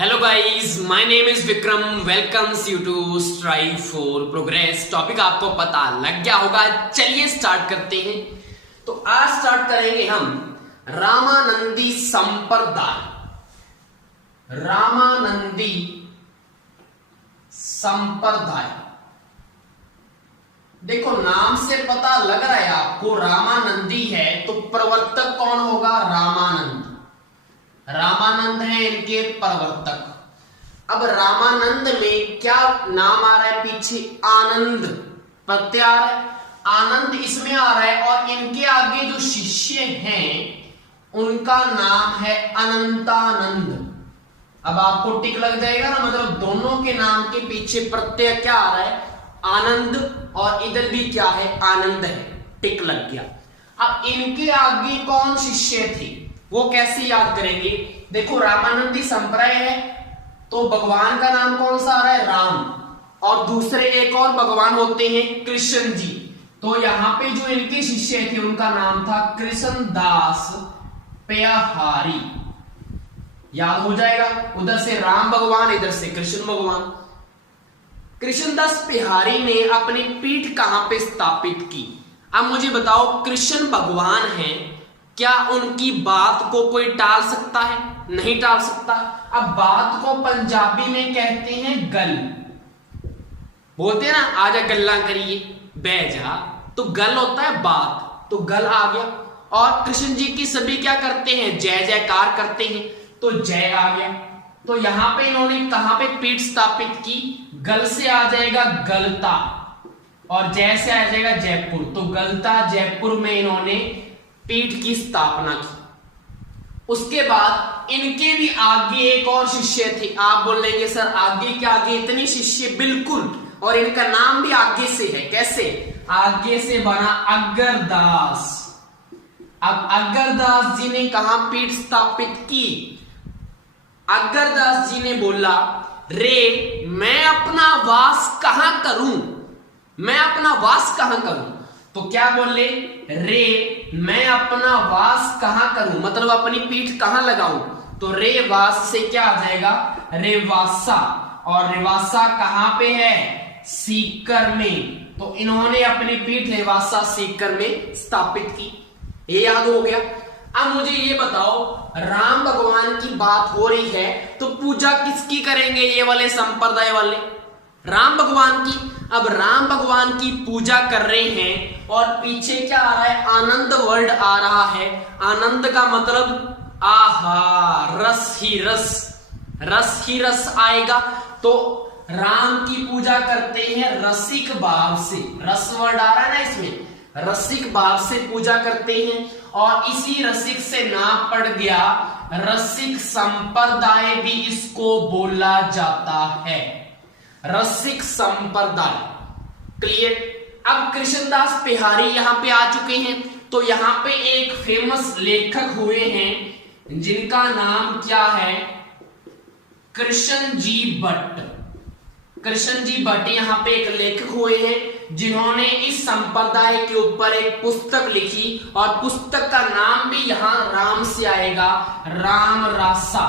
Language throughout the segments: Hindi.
Hello guys, my name is Vikram. Welcomes you to strive for progress. Topic आपको पता लग गया होगा, चलिए स्टार्ट करते हैं। तो आज स्टार्ट करेंगे हम रामानंदी संप्रदाय। रामानंदी संप्रदाय, देखो नाम से पता लग रहा है आपको रामानंदी है, तो प्रवर्तक कौन होगा? रामानंद। रामानंद है इनके प्रवर्तक। अब रामानंद में क्या नाम आ रहा है? पीछे आनंद प्रत्यय आ रहा है, आनंद इसमें आ रहा है। और इनके आगे जो शिष्य हैं उनका नाम है अनंतानंद। अब आपको टिक लग जाएगा ना, मतलब दोनों के नाम के पीछे प्रत्यय क्या आ रहा है? आनंद। और इधर भी क्या है? आनंद है, टिक लग गया। अब इनके आगे कौन शिष्य थे वो कैसे याद करेंगे? देखो रामानंदी संप्रदाय है तो भगवान का नाम कौन सा आ रहा है? राम। और दूसरे एक और भगवान होते हैं कृष्ण जी। तो यहां पे जो इनके शिष्य थे उनका नाम था कृष्णदास पेयहारी। याद हो जाएगा, उधर से राम भगवान, इधर से कृष्ण भगवान। कृष्णदास पेयहारी ने अपनी पीठ कहां पे स्थापित की? अब मुझे बताओ, कृष्ण भगवान हैं, क्या उनकी बात को कोई टाल सकता है? नहीं टाल सकता। अब बात को पंजाबी में कहते हैं गल। बोलते हैं ना, आजा गल्ला करिए, बह जा। तो गल होता है बात, तो गल आ गया। और कृष्ण जी की सभी क्या करते हैं? जय जयकार करते हैं, तो जय आ गया। तो यहां पे इन्होंने कहां पे पीठ स्थापित की? गल से आ जाएगा गलता और जय से आ जाएगा जयपुर। तो गलता जयपुर में इन्होंने पीठ की स्थापना की। उसके बाद इनके भी आगे एक और शिष्य थे। आप बोलेंगे सर आगे क्या आगे इतनी शिष्य? बिल्कुल। और इनका नाम भी आगे से है। कैसे? आगे से बना अग्रदास। अब अग्रदास जी ने कहां पीठ स्थापित की? अग्रदास जी ने बोला, रे मैं अपना वास कहां करूं? मैं अपना वास कहां करूं? तो क्या बोले? रे मैं अपना वास कहां करूं, मतलब अपनी पीठ कहां लगाऊं? तो रे वास से क्या आ जाएगा? रेवासा। और रेवासा कहां पे है? सीकर में। तो इन्होंने अपनी पीठ रेवासा सीकर में स्थापित की। ये याद हो गया। अब मुझे ये बताओ, राम भगवान की बात हो रही है तो पूजा किसकी करेंगे? ये वाले संप्रदाय वाले राम भगवान की। अब राम भगवान की पूजा कर रहे हैं और पीछे क्या आ रहा है? आनंद वर्ड आ रहा है। आनंद का मतलब आहा, रस ही रस, रस ही रस आएगा। तो राम की पूजा करते हैं रसिक भाव से। रस वर्ड आ रहा है ना इसमें, रसिक भाव से पूजा करते हैं। और इसी रसिक से नाम पड़ गया रसिक संप्रदाय, भी इसको बोला जाता है रसिक संप्रदाय। क्लियर? अब कृष्णदास पेयहारी यहां पे आ चुके हैं। तो यहां पे एक फेमस लेखक हुए हैं जिनका नाम क्या है? कृष्ण जी भट्ट। कृष्ण जी भट्ट यहां पे एक लेखक हुए हैं जिन्होंने इस संप्रदाय के ऊपर एक पुस्तक लिखी। और पुस्तक का नाम भी यहां राम से आएगा, राम रासा।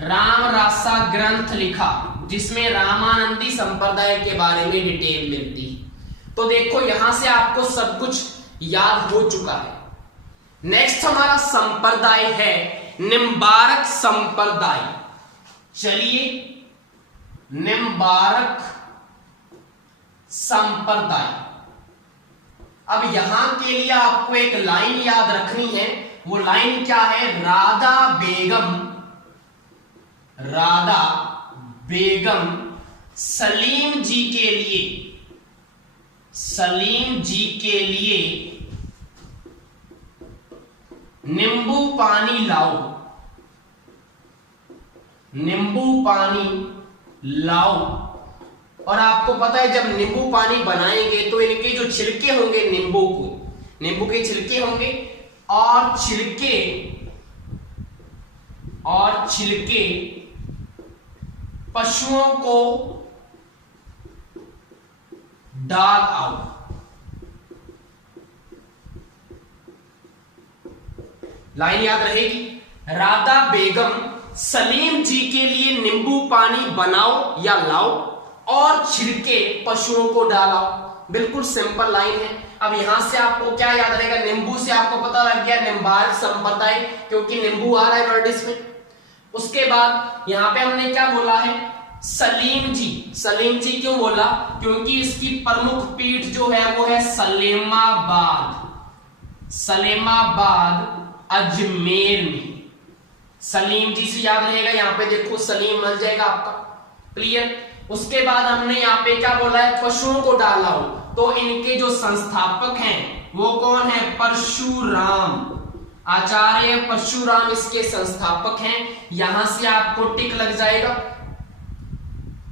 राम रासा ग्रंथ लिखा जिसमें रामानंदी संप्रदाय के बारे में डिटेल मिलती है। तो देखो यहां से आपको सब कुछ याद हो चुका है। नेक्स्ट हमारा संप्रदाय है निम्बारक संप्रदाय। चलिए, निम्बारक संप्रदाय। अब यहां के लिए आपको एक लाइन याद रखनी है। वो लाइन क्या है? राधा बेगम सलीम जी के लिए, सलीम जी के लिए नींबू पानी लाओ, नींबू पानी लाओ। और आपको पता है जब नींबू पानी बनाएंगे तो इनके जो छिलके होंगे, नींबू के छिलके होंगे, और छिलके पशुओं को डाल आओ। लाइन याद रहेगी। राधा बेगम सलीम जी के लिए नींबू पानी बनाओ या लाओ और छिड़के पशुओं को डालाओ। बिल्कुल सिंपल लाइन है। अब यहां से आपको क्या याद रहेगा, नींबू से आपको पता लग गया निम्बार्क संप्रदाय, क्योंकि नींबू आ रहा है वर्ड इसमें। उसके बाद यहां पे हमने क्या बोला है, सलीम जी। सलीम जी क्यों बोला, क्योंकि इसकी प्रमुख पीठ जो है वो है सलेमाबाद। सलेमाबाद अजमेर में। सलीम जी से याद रहेगा, यहां पे देखो सलीम मिल जाएगा आपका, क्लियर। उसके बाद हमने यहाँ पे क्या बोला है, पशुओं को डाला हो, तो इनके जो संस्थापक हैं वो कौन है, परशुराम। आचार्य परशुराम इसके संस्थापक हैं, यहां से आपको टिक लग जाएगा।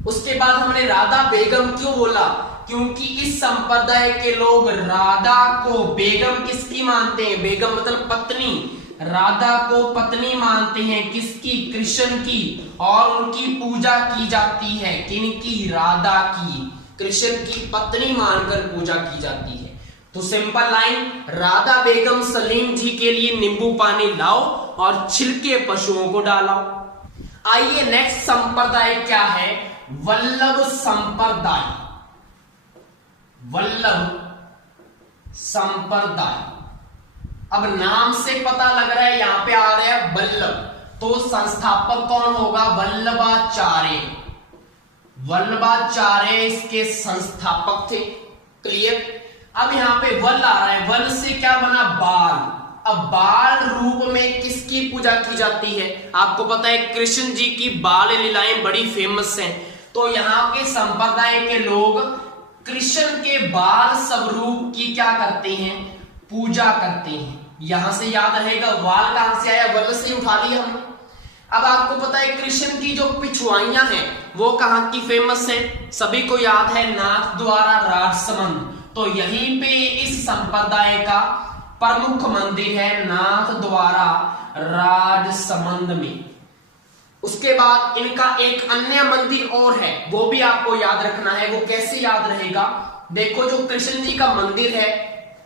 उसके बाद हमने राधा बेगम क्यों बोला, क्योंकि इस संप्रदाय के लोग राधा को बेगम किसकी मानते हैं, बेगम मतलब पत्नी, राधा को पत्नी मानते हैं, किसकी, कृष्ण की, और उनकी पूजा की जाती है, किनकी, राधा की, कृष्ण की पत्नी मानकर पूजा की जाती है। तो सिंपल लाइन, राधा बेगम सलीम जी के लिए नींबू पानी लाओ और छिलके पशुओं को डालाओ। आइए नेक्स्ट संप्रदाय क्या है, वल्लभ संप्रदाय। वल्लभ संप्रदाय, अब नाम से पता लग रहा है, यहां पे आ रहा है वल्लभ, तो संस्थापक कौन होगा, वल्लभाचार्य। वल्लभाचार्य इसके संस्थापक थे, क्लियर। अब यहां पे वल आ रहा है, वल से क्या बना, बाल। अब बाल रूप में किसकी पूजा की जाती है, आपको पता है कृष्ण जी की बाल लीलाएं बड़ी फेमस हैं, तो यहाँ के संप्रदाय के लोग कृष्ण के बाल स्वरूप की क्या करते हैं, पूजा करते हैं। यहां से याद रहेगा वाल कहां से आया, वल से उठा लिया हमने। अब आपको पता है कृष्ण की जो पिछुआइयां हैं वो कहां की फेमस है, सभी को याद है, नाथ द्वारा राजसमंद। तो यहीं पे इस संप्रदाय का प्रमुख मंदिर है, नाथ द्वारा राजसमंद में। उसके बाद इनका एक अन्य मंदिर और है, वो भी आपको याद रखना है। वो कैसे याद रहेगा, देखो जो कृष्ण जी का मंदिर है,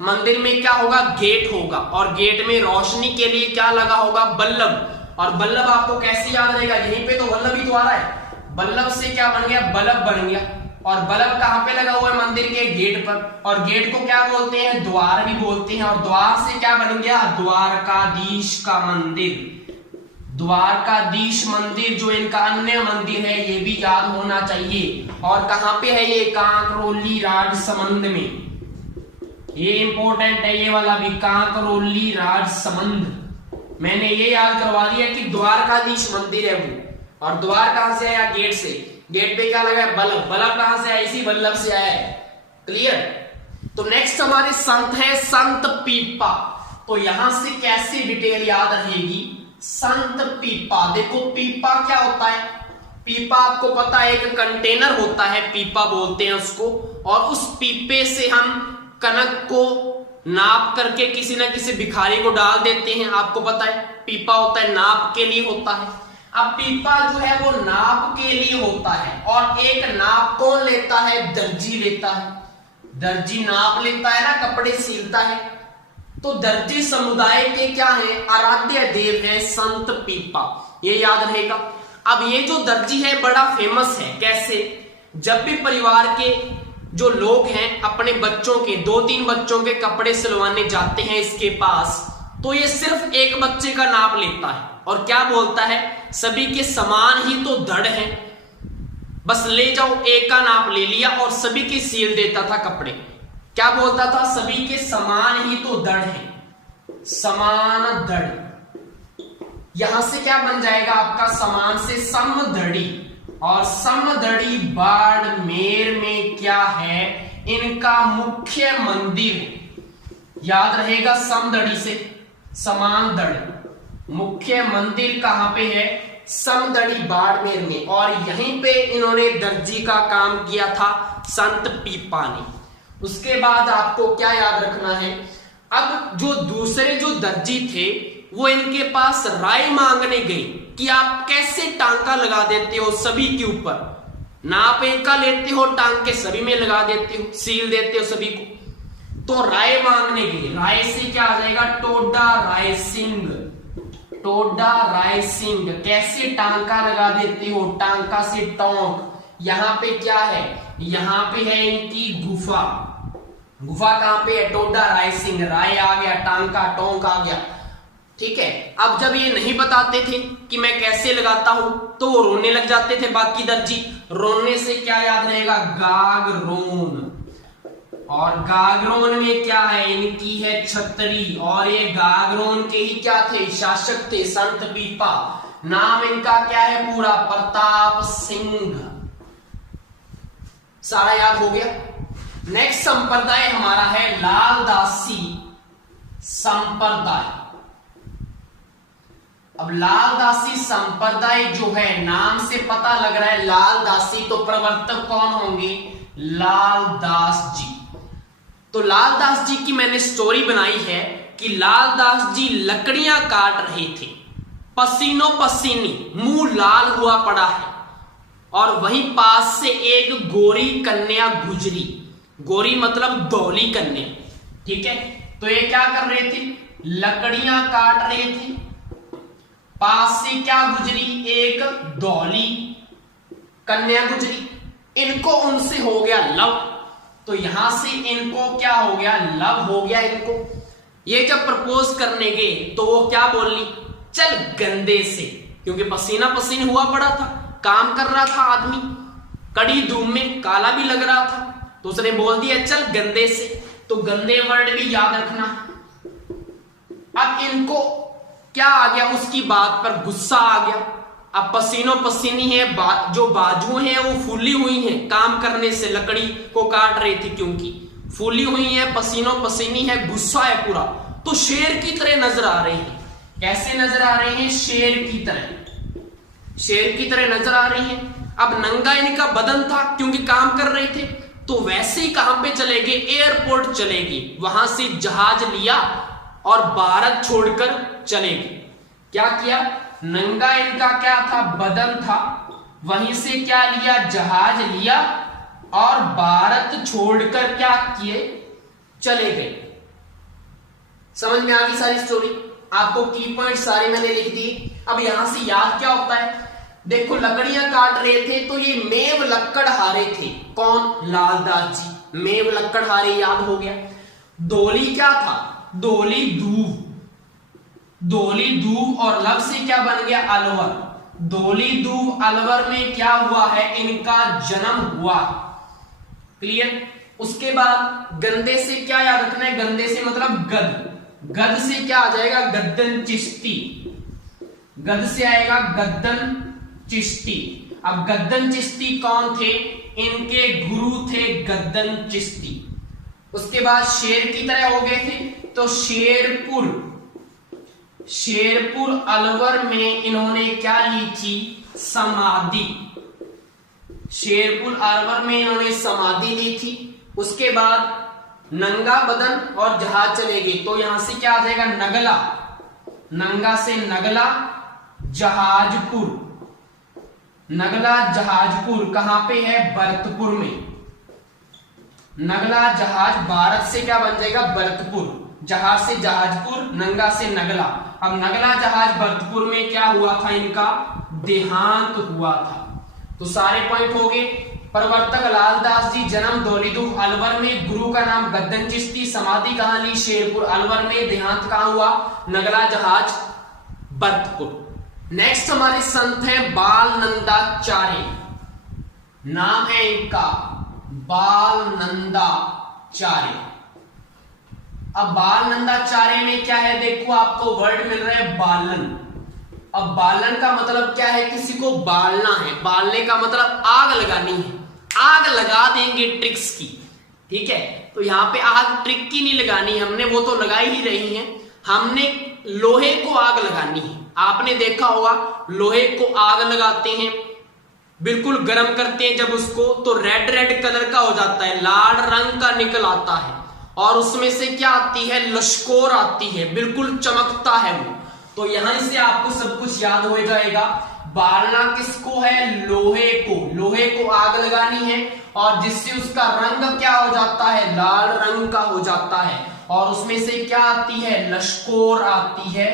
मंदिर में क्या होगा, गेट होगा, और गेट में रोशनी के लिए क्या लगा होगा, बल्लभ। और बल्लभ आपको कैसे याद रहेगा, यहीं पे तो वल्लभ ही तो आ रहा है, बल्लभ से क्या बन गया, बल्लभ बन गया। और बल्लभ कहां पे लगा हुआ है, मंदिर के गेट पर, और गेट को क्या बोलते हैं, द्वार भी बोलते हैं। और द्वार से क्या बन गया, द्वारकाधीश का मंदिर। द्वारकाधीश मंदिर जो इनका अन्य मंदिर है, ये भी याद होना चाहिए। और कहां पे है ये, कांकरोली राजसमंद में। ये इंपॉर्टेंट है ये वाला भी, कांकरोली राजसमंद। मैंने ये याद करवा दिया कि द्वारकाधीश मंदिर है वो। और द्वार कहां से आया, गेट से। गेट पे क्या लगा है, बल्लभ। बल्लभ कहां से आया, इसी वल्लभ से आया है, क्लियर। तो नेक्स्ट हमारे संत है संत पीपा। तो यहां से कैसे डिटेल याद रहेगी, संत पीपा। देखो पीपा क्या होता है, पीपा आपको पता है एक कंटेनर होता है, पीपा बोलते हैं उसको। और उस पीपे से हम कनक को नाप करके किसी ना किसी भिखारी को डाल देते हैं, आपको पता है पीपा होता है, नाप के लिए होता है। अब पीपा जो है वो नाप के लिए होता है, और एक नाप कौन लेता है, दर्जी लेता है। दर्जी नाप लेता है ना, कपड़े सिलता है। तो दर्जी समुदाय के क्या है, आराध्य देव है संत पीपा, ये याद रहेगा। अब ये जो दर्जी है बड़ा फेमस है, कैसे, जब भी परिवार के जो लोग हैं अपने बच्चों के, 2-3 बच्चों के कपड़े सिलवाने जाते हैं इसके पास, तो ये सिर्फ एक बच्चे का नाप लेता है और क्या बोलता है, सभी के समान ही तो धड़ है, बस ले जाओ, एक का नाप ले लिया और सभी के सील देता था कपड़े। क्या बोलता था, सभी के समान ही तो धड़ है, समान धड़। यहां से क्या बन जाएगा आपका, समान से समधड़ी, और समधड़ी बाड़मेर में क्या है, इनका मुख्य मंदिर। याद रहेगा, समधड़ी से समान धड़, मुख्य मंदिर कहां पे है, समधड़ी बाड़मेर में। और यहीं पे इन्होंने दर्जी का काम किया था संत पीपा ने। उसके बाद आपको क्या याद रखना है, अब जो दूसरे जो दर्जी थे वो इनके पास राय मांगने गए कि आप कैसे टांका लगा देते हो सभी के ऊपर, नाप एक का लेते हो, टांग के सभी में लगा देते हो, सील देते हो सभी को। तो राय मांगने गए, राय से क्या आ जाएगा, टोडा राय सिंह। टोडा राइसिंग, कैसे टांका लगा देते हो, टांका से टोंक। यहाँ पे क्या है, यहाँ पे है इनकी गुफा। गुफा कहाँ पे है, टोडा राइसिंग, राय आ गया, टांका टोंक आ गया। ठीक है, अब जब ये नहीं बताते थे कि मैं कैसे लगाता हूं तो वो रोने लग जाते थे बाकी दर्जी। रोने से क्या याद रहेगा, गागरोन। और गागरोन में क्या है, इनकी है छतरी। और ये गागरोन के ही क्या थे, शासक थे, संत पीपा। नाम इनका क्या है पूरा, प्रताप सिंह। सारा याद हो गया। नेक्स्ट संप्रदाय हमारा है लालदासी संप्रदाय। अब लालदासी संप्रदाय जो है, नाम से पता लग रहा है लालदासी, तो प्रवर्तक कौन होंगे, लालदास जी। तो लालदास जी की मैंने स्टोरी बनाई है कि लालदास जी लकड़ियां काट रहे थे, पसीनो पसीनी, मुंह लाल हुआ पड़ा है, और वहीं पास से एक गोरी कन्या गुजरी। गोरी मतलब दौली कन्या। ठीक है, तो ये क्या कर रहे थे, लकड़ियां काट रहे थे, पास से क्या गुजरी, एक दौली कन्या गुजरी। इनको उनसे हो गया लव, तो यहां से इनको क्या हो गया, लव हो गया इनको। ये जब प्रपोज करने गए तो वो क्या बोली, चल गंदे से, क्योंकि पसीना पसीन हुआ पड़ा था, काम कर रहा था आदमी, कड़ी धूप में काला भी लग रहा था, तो उसने बोल दिया चल गंदे से। तो गंदे वर्ड भी याद रखना। अब इनको क्या आ गया, उसकी बात पर गुस्सा आ गया। अब पसीनो पसीनी है, जो बाजू हैं वो फूली हुई हैं, काम करने से लकड़ी को काट रही थी, क्योंकि फूली हुई है, पसीनो पसीनी है, गुस्सा है पूरा। तो शेर की तरह नजर आ रही है। कैसे नजर आ रहे हैं, शेर की तरह, शेर की तरह नजर आ रही है। अब नंगा इनका बदन था क्योंकि काम कर रहे थे, तो वैसे ही कहां पे चले गए, एयरपोर्ट चले गए, वहां से जहाज लिया और भारत छोड़कर चले गए। क्या किया, नंगा इनका क्या था, बदन था, वहीं से क्या लिया, जहाज लिया और भारत छोड़कर क्या किए, चले गए। समझ में आ गई सारी स्टोरी। आपको की पॉइंट सारे मैंने लिख दिए। अब यहां से याद क्या होता है, देखो लकड़ियां काट रहे थे तो ये मेव लक्कड़ हारे थे, कौन, लालदास जी, मेव लक्कड़ हारे याद हो गया। डोली क्या था, डोली दूब, डोली दूब, और लव से क्या बन गया, अलवर। डोली दूब अलवर में क्या हुआ है, इनका जन्म हुआ। क्लियर। उसके बाद गंदे से क्या याद रखना है, गंदे से मतलब गद, गद से क्या आ जाएगा, गद्दन चिश्ती, गद से आएगा गद्दन चिश्ती। अब गद्दन चिश्ती कौन थे, इनके गुरु थे गद्दन चिश्ती। उसके बाद शेर की तरह हो गए थे, तो शेरपुर, शेरपुर अलवर में इन्होंने क्या ली थी, समाधि। शेरपुर अलवर में इन्होंने समाधि ली थी। उसके बाद नंगा बदन और जहाज चले गए, तो यहां से क्या आ जाएगा, नगला, नंगा से नगला, जहाजपुर, नगला जहाजपुर कहां पे है, भरतपुर में। नगला जहाज, भारत से क्या बन जाएगा, भरतपुर, जहाज से जहाजपुर, नंगा से नगला। अब नगला जहाज भरतपुर में क्या हुआ था, इनका देहांत हुआ था। तो सारे पॉइंट हो गए। प्रवर्तक लालदास जी, जन्म दौलीदूब अलवर में, गुरु का नाम गद्दन चिश्ती, समाधि कहां ली, शेरपुर अलवर में, देहांत कहां हुआ, नगला जहाज भरतपुर। नेक्स्ट हमारे संत हैं बालनंदाचार्य, नाम है इनका बालनंदाचार्य। अब बालनंदाचार्य में क्या है, देखो आपको वर्ड मिल रहा है बालन। अब बालन का मतलब क्या है, किसी को बालना है, बालने का मतलब आग लगानी है, आग लगा देंगे ट्रिक्स की। ठीक है, तो यहां पे आग ट्रिक की नहीं लगानी, हमने वो तो लगाई ही रही है, हमने लोहे को आग लगानी है। आपने देखा होगा लोहे को आग लगाते हैं, बिल्कुल गर्म करते हैं जब उसको, तो रेड रेड कलर का हो जाता है, लाल रंग का निकल आता है, और उसमें से क्या आती है, लश्कोर आती है, बिल्कुल चमकता है वो। तो यहां से आपको सब कुछ याद हो जाएगा। बालना किसको है, लोहे को, लोहे को आग लगानी है, और जिससे उसका रंग क्या हो जाता है, लाल रंग का हो जाता है, और उसमें से क्या आती है, लश्कोर आती है,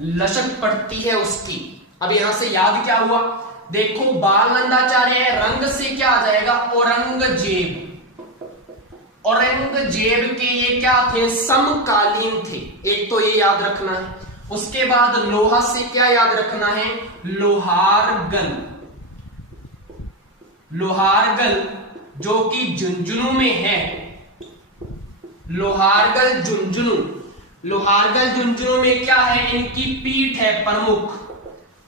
लचक पड़ती है उसकी। अब यहां से याद क्या हुआ, देखो बालनंदाचार्य है, रंग से क्या आ जाएगा औरंगजेब। औरंगजेब के ये क्या थे, समकालीन थे, एक तो ये याद रखना है। उसके बाद लोहा से क्या याद रखना है, लोहारगल। लोहारगल जो कि झुंझुनू में है, लोहारगल झुंझुनू। लोहारगल झुंझुनू में क्या है, इनकी पीठ है प्रमुख।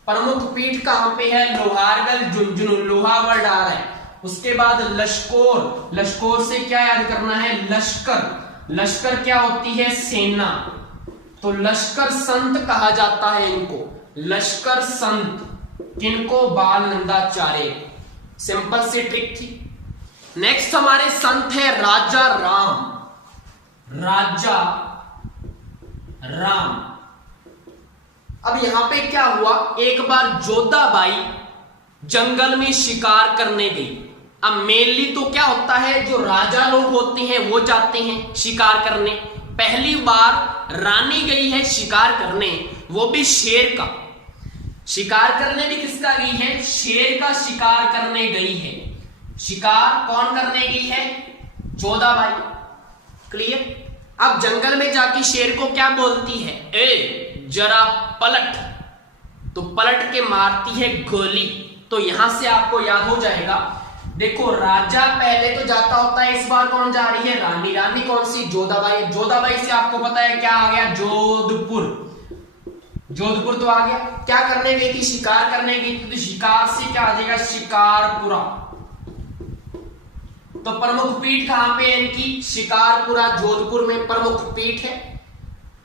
प्रमुख पीठ कहां पे है, लोहारगल झुंझुनू, लोहा वर्ड आ रहा है। उसके बाद लश्कोर, लश्कोर से क्या याद करना है, लश्कर। लश्कर क्या होती है, सेना, तो लश्कर संत कहा जाता है इनको, लश्कर संत। किनको, बालनंदाचार्य। सिंपल सी ट्रिक थी। नेक्स्ट हमारे संत है राजा राम। राजा राम। अब यहां पे क्या हुआ, एक बार जोधाबाई जंगल में शिकार करने गई। अब मेनली तो क्या होता है, जो राजा लोग होते हैं वो जाते हैं शिकार करने। पहली बार रानी गई है शिकार करने, वो भी शेर का शिकार करने। भी किसका गई है, शेर का शिकार करने गई है। शिकार कौन करने गई है, जोधाबाई। क्लियर। अब जंगल में जाके शेर को क्या बोलती है, ए जरा पलट, तो पलट के मारती है गोली। तो यहां से आपको याद हो जाएगा, देखो राजा पहले तो जाता होता है, इस बार कौन जा रही है, रानी। रानी कौन सी, जोधाबाई। जोधाबाई से आपको पता है क्या आ गया, जोधपुर। जोधपुर तो आ गया। क्या करने गई थी, शिकार करने गई थी, तो शिकार से क्या आ जाएगा, शिकारपुरा। तो प्रमुख पीठ कहां पे है इनकी, शिकारपुरा, जोधपुर में प्रमुख पीठ है।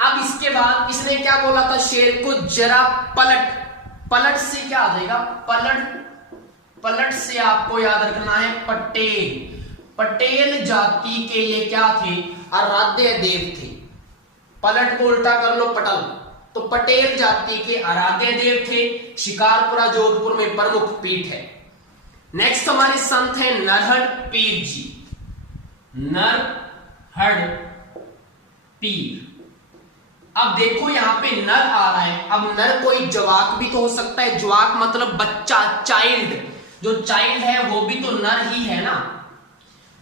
अब इसके बाद इसने क्या बोला था, शेर को जरा पलट। पलट से क्या आ जाएगा, पलट। पलट से आपको याद रखना है पटेल। पटेल जाति के ये क्या थे, आराध्य देव थे। पलट को उल्टा कर लो, पटल। तो पटेल जाति के आराध्य देव थे। शिकारपुरा जोधपुर में प्रमुख पीठ है। नेक्स्ट हमारे संत हैं नरहर पीर जी। नरहर पीर। अब देखो यहां पे नर आ रहा है। अब नर कोई जवाक भी तो हो सकता है, जवाक मतलब बच्चा, चाइल्ड। जो चाइल्ड है वो भी तो नर ही है ना।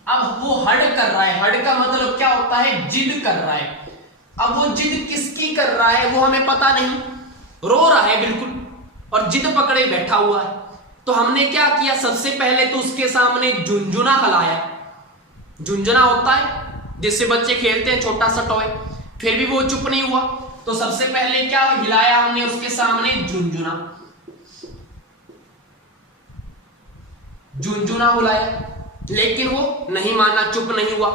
अब वो हड कर रहा है, हड का मतलब क्या होता है, जिद कर रहा है। अब वो जिद किसकी कर रहा है वो हमें पता नहीं, रो रहा है बिल्कुल और जिद पकड़े बैठा हुआ है। तो हमने क्या किया, सबसे पहले तो उसके सामने झुंझुना हलाया। झुंझुना होता है जिससे बच्चे खेलते हैं, छोटा सा टॉय। फिर भी वो चुप नहीं हुआ, तो सबसे पहले क्या हिलाया हमने उसके सामने, झुंझुना। झुंझुना बुलाया, लेकिन वो नहीं माना, चुप नहीं हुआ।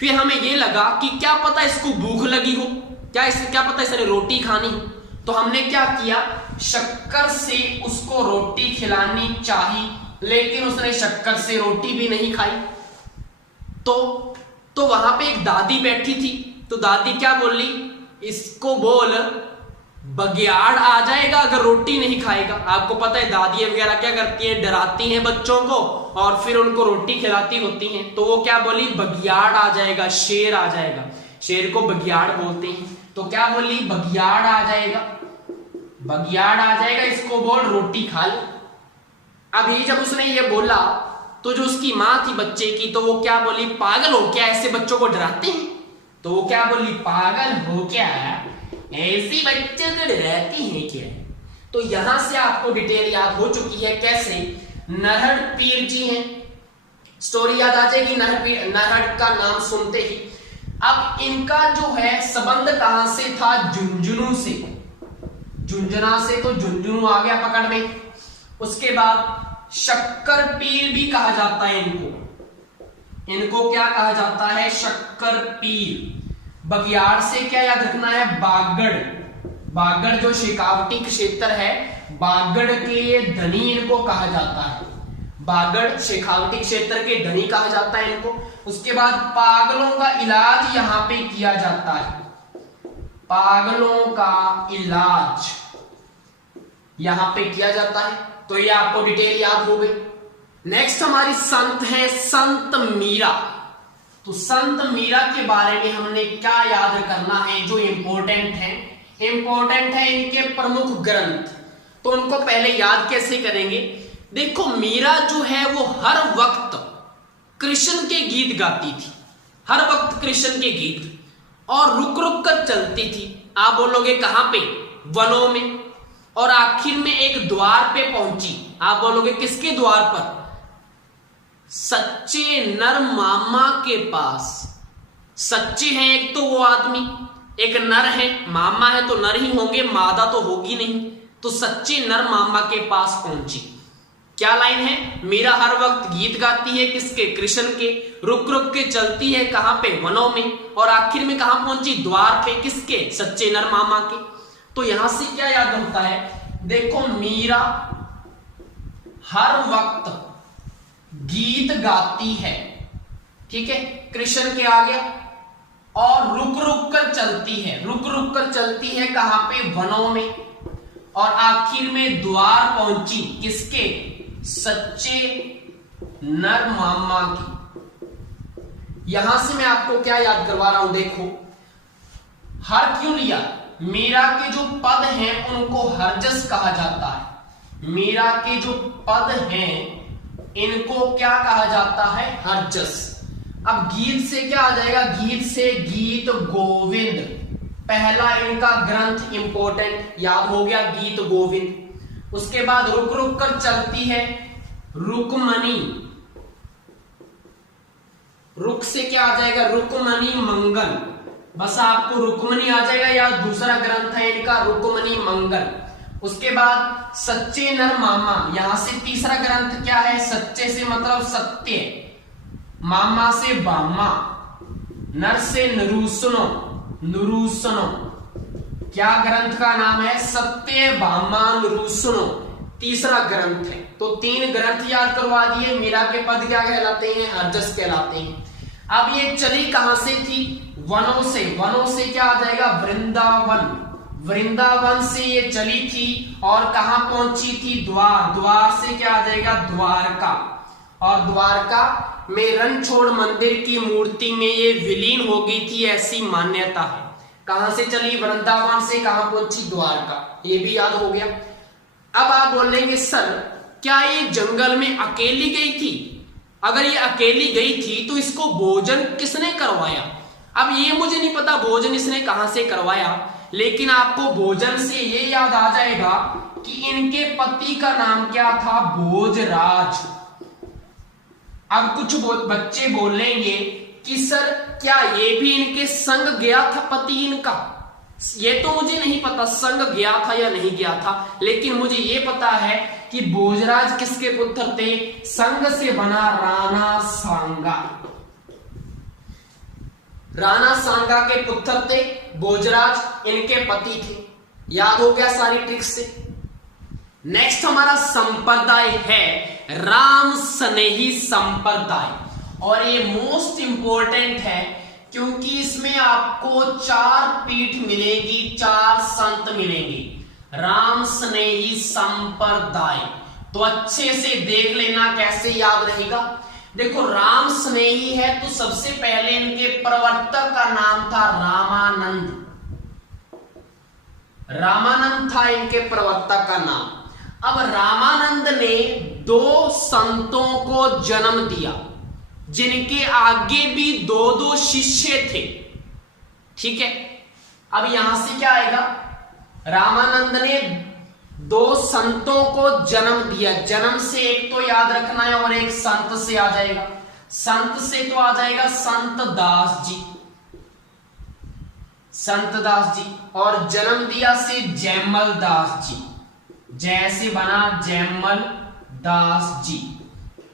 फिर हमें ये लगा कि क्या पता इसको भूख लगी हो, क्या पता इसने रोटी खानी हो। तो हमने क्या किया, शक्कर से उसको रोटी खिलानी चाहिए, लेकिन उसने शक्कर से रोटी भी नहीं खाई। तो वहां पे एक दादी बैठी थी, तो दादी क्या बोली, इसको बोल बगियाड़ आ जाएगा अगर रोटी नहीं खाएगा। आपको पता है दादी वगैरह क्या करती हैं, डराती हैं बच्चों को और फिर उनको रोटी खिलाती होती हैं। तो वो क्या बोली, बगियाड़ आ जाएगा, शेर आ जाएगा। शेर को बगियाड़ बोलते हैं। तो क्या बोली, बगियाड़ आ जाएगा, बगियाड़ आ जाएगा, इसको बोल रोटी खा ले। अभी जब उसने ये बोला तो जो उसकी माँ थी बच्चे की, तो वो क्या बोली, पागल हो क्या, ऐसे बच्चों को डराते हैं। तो वो क्या बोली, पागल हो क्या, ऐसी बच्चे को डराती हैं क्या। तो यहां से आपको डिटेल याद हो चुकी है कैसे नरहर पीर जी हैं, स्टोरी याद आ जाएगी नरहर का नाम सुनते ही। अब इनका जो है संबंध कहां से था, झुंझुनू से। झुंझुना से तो झुंझुनू आ गया पकड़ में। उसके बाद शक्कर पीर भी कहा जाता है इनको क्या कहा जाता है, शक्कर पीर। बगियाड़ से क्या याद रखना है, बागड़। बागड़ जो शेखावटी क्षेत्र है, बागड़ के धनी इनको कहा जाता है। बागड़ शेखावटी क्षेत्र के धनी कहा जाता है इनको। उसके बाद पागलों का इलाज यहां पे किया जाता है, पागलों का इलाज यहां पे किया जाता है। तो ये आपको डिटेल याद हो गई। नेक्स्ट हमारी संत है संत मीरा। तो संत मीरा के बारे में हमने क्या याद करना है जो इंपॉर्टेंट है, इंपॉर्टेंट है इनके प्रमुख ग्रंथ। तो उनको पहले याद कैसे करेंगे? देखो मीरा जो है वो हर वक्त कृष्ण के गीत गाती थी, हर वक्त कृष्ण के गीत, और रुक रुक कर चलती थी। आप बोलोगे कहां पे? वनों में। और आखिर में एक द्वार पे पहुंची। आप बोलोगे किसके द्वार पर? सच्चे नर मामा के पास। सच्चे हैं एक तो वो आदमी, एक नर है, मामा है तो नर ही होंगे, मादा तो होगी नहीं। तो सच्चे नर मामा के पास पहुंची। क्या लाइन है? मीरा हर वक्त गीत गाती है किसके? कृष्ण के। रुक रुक के चलती है कहां पे? वनों में। और आखिर में कहां पहुंची? द्वार पे। किसके? सच्चे नर मामा के। तो यहां से क्या याद होता है? देखो मीरा हर वक्त गीत गाती है, ठीक है, कृष्ण के आगे, और रुक रुक कर चलती है। रुक रुक कर चलती है कहां पे? वनों में। और आखिर में द्वार पहुंची किसके? सच्चे नर मामा की। यहां से मैं आपको क्या याद करवा रहा हूं, देखो हर क्यों लिया? मीरा के जो पद हैं उनको हरजस कहा जाता है। मीरा के जो पद हैं इनको क्या कहा जाता है? हरजस। अब गीत से क्या आ जाएगा? गीत से गीत गोविंद, पहला इनका ग्रंथ इंपॉर्टेंट याद हो गया, गीत गोविंद। उसके बाद रुक रुक कर चलती है, रुकमणी। रुक से क्या आ जाएगा? रुकमणी मंगल। बस आपको रुकमणी आ जाएगा, या दूसरा ग्रंथ है इनका रुकमणी मंगल। उसके बाद सच्चे नर मामा, यहां से तीसरा ग्रंथ क्या है? सच्चे से मतलब सत्य, मामा से बामा, नर से नरूसनो, नरूसनो। क्या ग्रंथ का नाम है? सत्य भामा नरूसनो, तीसरा ग्रंथ है। तो 3 ग्रंथ याद करवा दिए। मीरा के पद क्या कहलाते हैं? हरजस कहलाते हैं। अब ये चली कहां से थी? वनों से। वनों से क्या आ जाएगा? वृंदावन। वृंदावन से ये चली थी और कहां पहुंची थी? द्वार। द्वार से क्या आ जाएगा? द्वारका। और द्वारका में रणछोड़ मंदिर की मूर्ति में ये विलीन हो गई थी, ऐसी मान्यता है। कहां से चली? वृंदावन से। कहां पहुंची? द्वारका। ये भी याद हो गया। अब आप बोलेंगे सर क्या ये जंगल में अकेली गई थी? अगर ये अकेली गई थी तो इसको भोजन किसने करवाया? अब ये मुझे नहीं पता भोजन इसने कहां से करवाया, लेकिन आपको भोजन से ये याद आ जाएगा कि इनके पति का नाम क्या था? भोजराज। अब कुछ बच्चे बोलेंगे कि सर क्या ये भी इनके संग गया था पति इनका? ये तो मुझे नहीं पता संग गया था या नहीं गया था, लेकिन मुझे ये पता है कि भोजराज किसके पुत्र थे? संग से बना राणा सांगा। राणा सांगा के पुत्र थे भोजराज, इनके पति थे। याद हो गया सारी ट्रिक्स से। नेक्स्ट हमारा संप्रदाय है राम स्नेही संप्रदाय, और ये मोस्ट इंपॉर्टेंट है क्योंकि इसमें आपको 4 पीठ मिलेगी, 4 संत मिलेंगे। राम स्नेही संप्रदाय, तो अच्छे से देख लेना कैसे याद रहेगा। देखो राम स्नेही है तो सबसे पहले इनके प्रवर्तक का नाम था रामानंद। रामानंद था इनके प्रवर्तक का नाम। अब रामानंद ने 2 संतों को जन्म दिया जिनके आगे भी 2-2 शिष्य थे, ठीक है। अब यहां से क्या आएगा? रामानंद ने 2 संतों को जन्म दिया। जन्म से एक तो याद रखना है और एक संत से आ जाएगा। संत से तो आ जाएगा संत दास जी, संत दास जी। और जन्म दिया से जयमल दास जी, जैसे बना जयमल दास जी।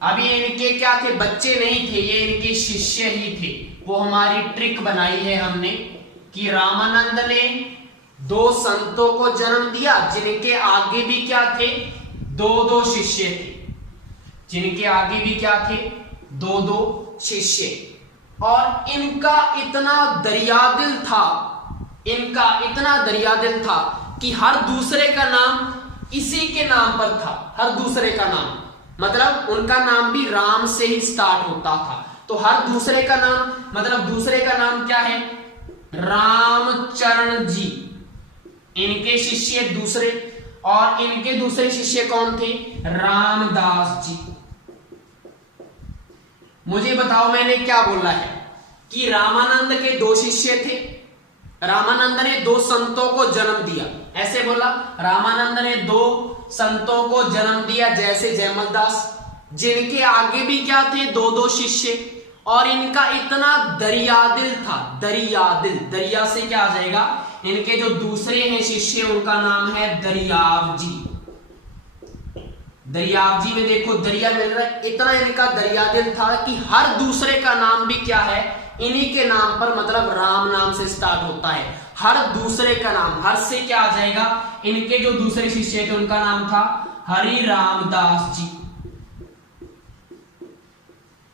अब ये इनके क्या थे? बच्चे नहीं थे, ये इनके शिष्य ही थे। वो हमारी ट्रिक बनाई है हमने कि रामानंद ने 2 संतों को जन्म दिया जिनके आगे भी क्या थे? 2-2 शिष्य थे, जिनके आगे भी क्या थे? 2-2 शिष्य। और इनका इतना दरियादिल था, इनका इतना दरियादिल था कि हर दूसरे का नाम इसी के नाम पर था। हर दूसरे का नाम मतलब उनका नाम भी राम से ही स्टार्ट होता था। तो हर दूसरे का नाम मतलब दूसरे का नाम क्या है? रामचरण जी। इनके शिष्य दूसरे, और इनके दूसरे शिष्य कौन थे? रामदास जी। मुझे बताओ मैंने क्या बोला है कि रामानंद के दो शिष्य थे, रामानंद ने दो संतों को जन्म दिया, ऐसे बोला। रामानंद ने दो संतों को जन्म दिया जैसे जयमल दास, जिनके आगे भी क्या थे? दो दो शिष्य, और इनका इतना दरियादिल था, दरियादिल, दरिया से क्या आ जाएगा? इनके जो दूसरे हैं शिष्य उनका नाम है दरियाव जी। दरियाव जी में देखो दरिया मिल रहा है, इतना इनका दरियादिल था कि हर दूसरे का नाम भी क्या है? इन्हीं के नाम पर, मतलब राम नाम से स्टार्ट होता है। हर दूसरे का नाम, हर से क्या आ जाएगा? इनके जो दूसरे शिष्य थे उनका नाम था हरि रामदास जी।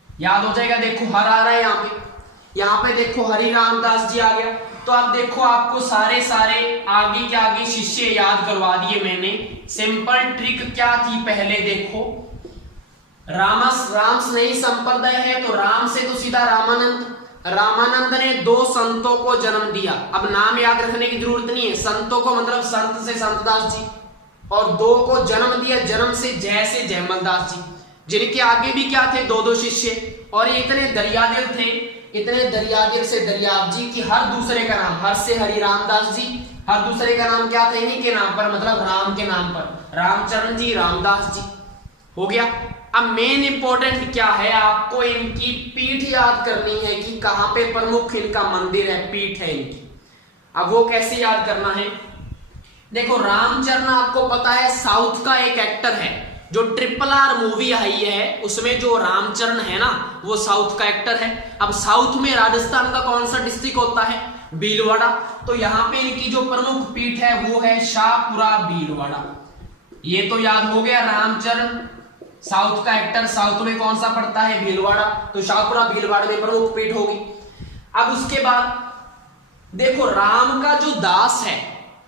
याद हो जाएगा। देखो हर आ रहा है यहाँ पे देखो हरि रामदास जी आ गया। तो अब देखो आपको सारे आगे के आगे शिष्य याद करवा दिए मैंने। सिंपल ट्रिक क्या थी पहले देखो, राम स्नेही संप्रदाय है तो राम से तो सीधा रामानंद। रामानंद ने दो संतों को जन्म दिया, अब नाम याद रखने की जरूरत नहीं है, संतों को मतलब संत से संतदास जी, और दो को जन्म दिया जन्म से जैसे जयमल दास जी, जिनके आगे भी क्या थे? दो दो शिष्य, और ये इतने दरियादिल थे, इतने दरियादिल से दरियाव जी की हर दूसरे का नाम, हर से हरि रामदास जी, हर दूसरे का नाम क्या था? इन्हीं के नाम पर, मतलब राम के नाम पर, रामचरण जी, रामदास जी। हो गया। अब मेन इंपॉर्टेंट क्या है, आपको इनकी पीठ याद करनी है कि कहां पे प्रमुख इनका मंदिर है, पीठ है इनकी। अब वो कैसे याद करना है? देखो रामचरण आपको पता है साउथ का एक एक्टर है, जो RRR मूवी आई है उसमें जो रामचरण है ना वो साउथ का एक्टर है। अब साउथ में राजस्थान का कौन सा डिस्ट्रिक्ट होता है? भीलवाड़ा। तो यहाँ पे इनकी जो प्रमुख पीठ है वो है शाहपुरा भीलवाड़ा। ये तो याद हो गया। रामचरण साउथ का एक्टर, साउथ में कौन सा पड़ता है? भीलवाड़ा। तो शाहपुरा भीलवाड़ा में प्रमुख पीठ होगी। अब उसके बाद देखो राम का जो दास है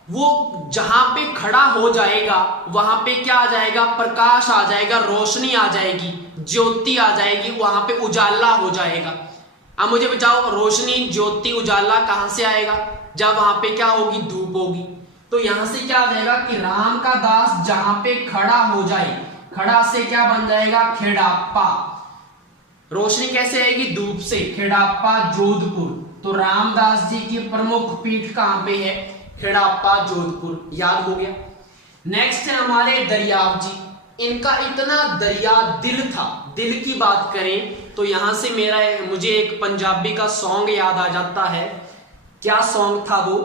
वो जहां पे खड़ा हो जाएगा वहां पे क्या आ जाएगा? प्रकाश आ जाएगा, रोशनी आ जाएगी, ज्योति आ जाएगी, वहां पे उजाला हो जाएगा। अब मुझे बताओ रोशनी, ज्योति, उजाला कहां से आएगा? जब वहां पे क्या होगी? धूप होगी। तो यहां से क्या आ जाएगा कि राम का दास जहां पे खड़ा हो जाए, खड़ा से क्या बन जाएगा? खेड़ाप्पा। रोशनी कैसे आएगी? धूप से। खेड़ाप्पा जोधपुर। तो रामदास जी की प्रमुख पीठ कहां पे है? खेड़ाप्पा जोधपुर। याद हो गया। नेक्स्ट है हमारे दरियाव जी। इनका इतना दरिया दिल था, दिल की बात करें तो यहां से मुझे एक पंजाबी का सॉन्ग याद आ जाता है। क्या सॉन्ग था वो?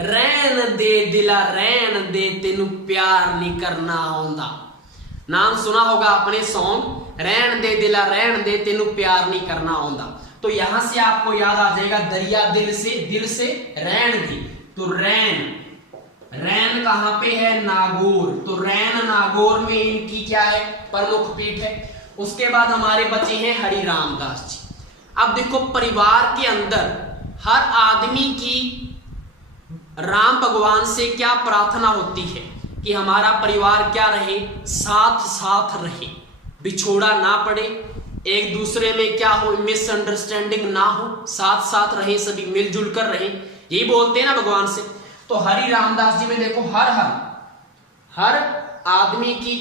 रहन दे दिला रहन दे, तेनू प्यार नहीं करना आउंदा। नाम सुना होगा आपने सॉन्ग, रहन दे दिला रहन दे, तेनू प्यार नहीं करना आउंदा। तो यहां से आपको याद आ जाएगा दरिया, दिल से रैन दी। तो रैन कहां पे है? नागौर। तो रैन नागौर में इनकी क्या है? प्रमुख पीठ है। उसके बाद हमारे बचे हैं हरि रामदास जी। अब देखो परिवार के अंदर हर आदमी की राम भगवान से क्या प्रार्थना होती है कि हमारा परिवार क्या रहे? साथ साथ रहे, बिछोड़ा ना पड़े, एक दूसरे में क्या हो? मिसअंडरस्टैंडिंग ना हो, साथ साथ रहे, सभी मिलजुल कर रहे, यही बोलते हैं ना भगवान से। तो हरि रामदास जी में देखो हर आदमी की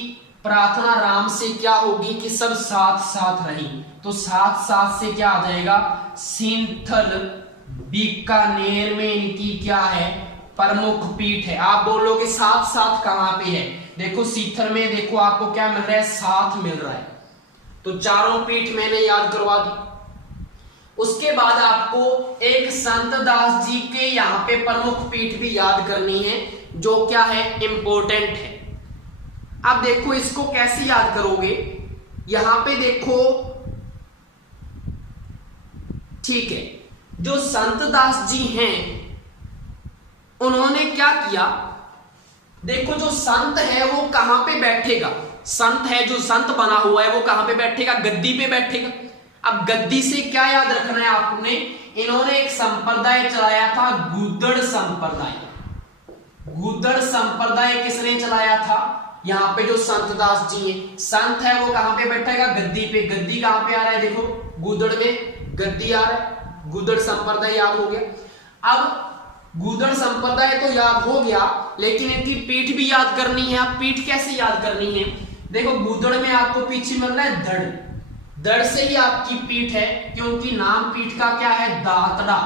प्रार्थना राम से क्या होगी कि सब साथ साथ रही। तो साथ साथ से क्या आ जाएगा? सिंथल, बीकानेर में इनकी क्या है? प्रमुख पीठ है। आप बोलोगे साथ साथ कहां पे है? देखो सीथर में देखो आपको क्या मिल रहा है? साथ मिल रहा है। तो चारों पीठ मैंने याद करवा दी। उसके बाद आपको एक संत दास जी के यहां पे प्रमुख पीठ भी याद करनी है, जो क्या है? इंपॉर्टेंट है। अब देखो इसको कैसे याद करोगे? यहां पे देखो, ठीक है, जो संत दास जी हैं उन्होंने क्या किया? देखो जो संत है वो कहां पे बैठेगा? संत है, जो संत बना हुआ है वो कहां पे बैठेगा? गद्दी पे बैठेगा। अब गद्दी से क्या याद रखना है आपने? इन्होंने एक संप्रदाय चलाया था, गूदड़ संप्रदाय। गूदड़ संप्रदाय किसने चलाया था? यहाँ पे जो संत दास जी है, संत है वो कहां पे बैठेगा? गद्दी पे। गद्दी कहां पे आ रहा है? देखो गूदड़ में गद्दी आ रहा है, गूदड़ संप्रदाय याद हो गया। अब गूदड़ संप्रदाय तो याद हो गया, लेकिन इनकी पीठ भी याद करनी है। आप पीठ कैसे याद करनी है? देखो गूदड़ में आपको पीछे मिल रहा है धड़, धड़ से ही आपकी पीठ है, क्योंकि नाम पीठ का क्या है? दादड़ा।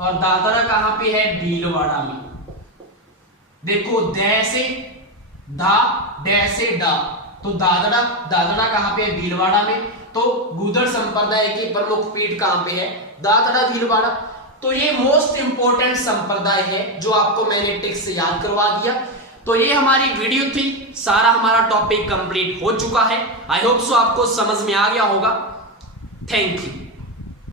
और दादड़ा कहां पे है? भीलवाड़ा में। देखो दै से धा, डै से डा, तो दादड़ा, दादड़ा कहां पे है? भीलवाड़ा में। तो गूदड़ संप्रदाय की प्रमुख पीठ कहां पे है? दादड़ा, भीलवाड़ा। तो ये मोस्ट इंपोर्टेंट संप्रदाय है जो आपको मैंने टिक से याद करवा दिया। तो ये हमारी वीडियो थी, सारा हमारा टॉपिक कंप्लीट हो चुका है। आई होप सो आपको समझ में आ गया होगा। Thank you.